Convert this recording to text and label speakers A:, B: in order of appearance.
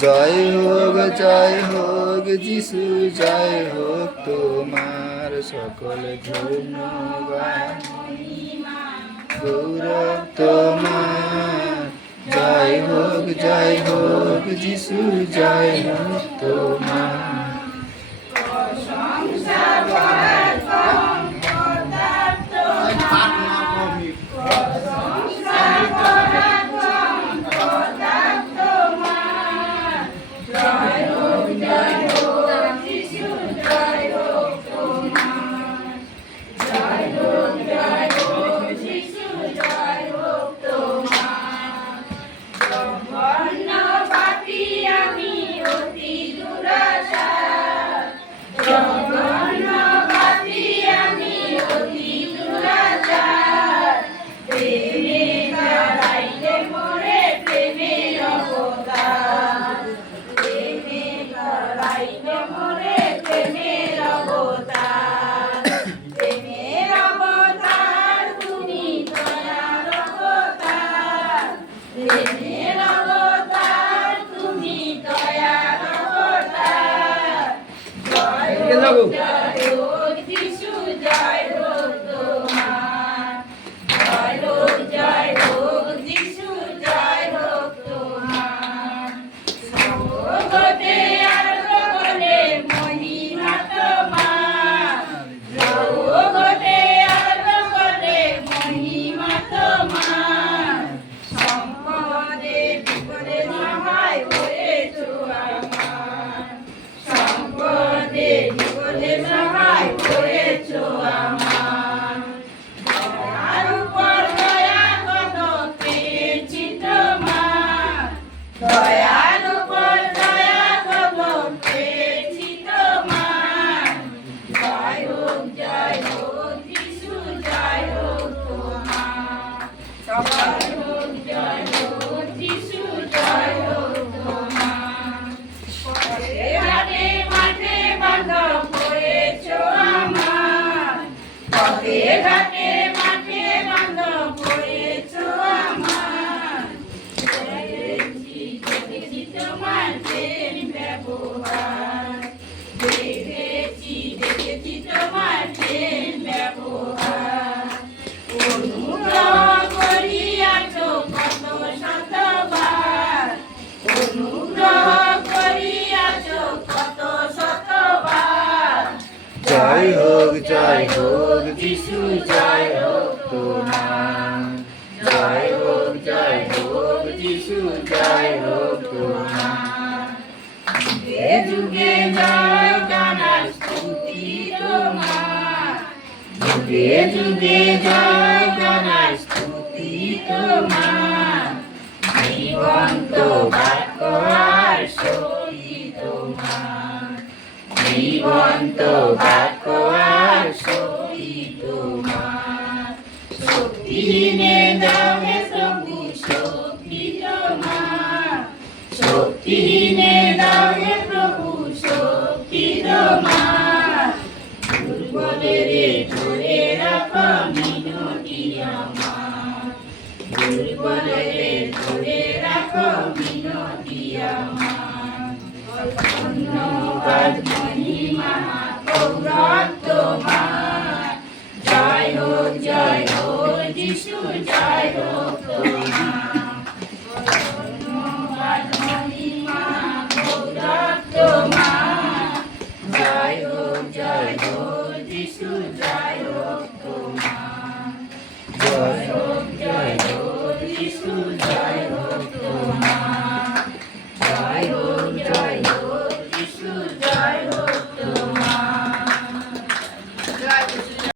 A: জয় হোক জয় হোক, যিশু, জয় হোক, তোমার সকল ধন্যবাদ। গৌরব তোমার। জয় হোক জয় হোক, যিশু, জয় হোক, তোমার।
B: জয় Amen. হোক, জয় হোক, যিশু, জয় হোক তোমার। জয় হোক জয় হোক, যিশু, জয় হোক তোমার। যুগে জয়, গানার স্তুতি তোমার।
A: যুগে যুগে জয়, গানার স্তুতি তোমার।
B: জীবন্ত বাক্য আর শক্তি তোমার।
A: জীবন্ত বাক্য
B: শক্তিহীনে দাও হে প্রভু, শক্তি তোমার। শক্তিহীনে দাও হে প্রভু, শক্তি তোমার। দুর্বলের ধরে রাখো, মিনতি আমার। দুর্বলের ধরে রাখো, মিনতি আমার। ধন্যবাদ জয়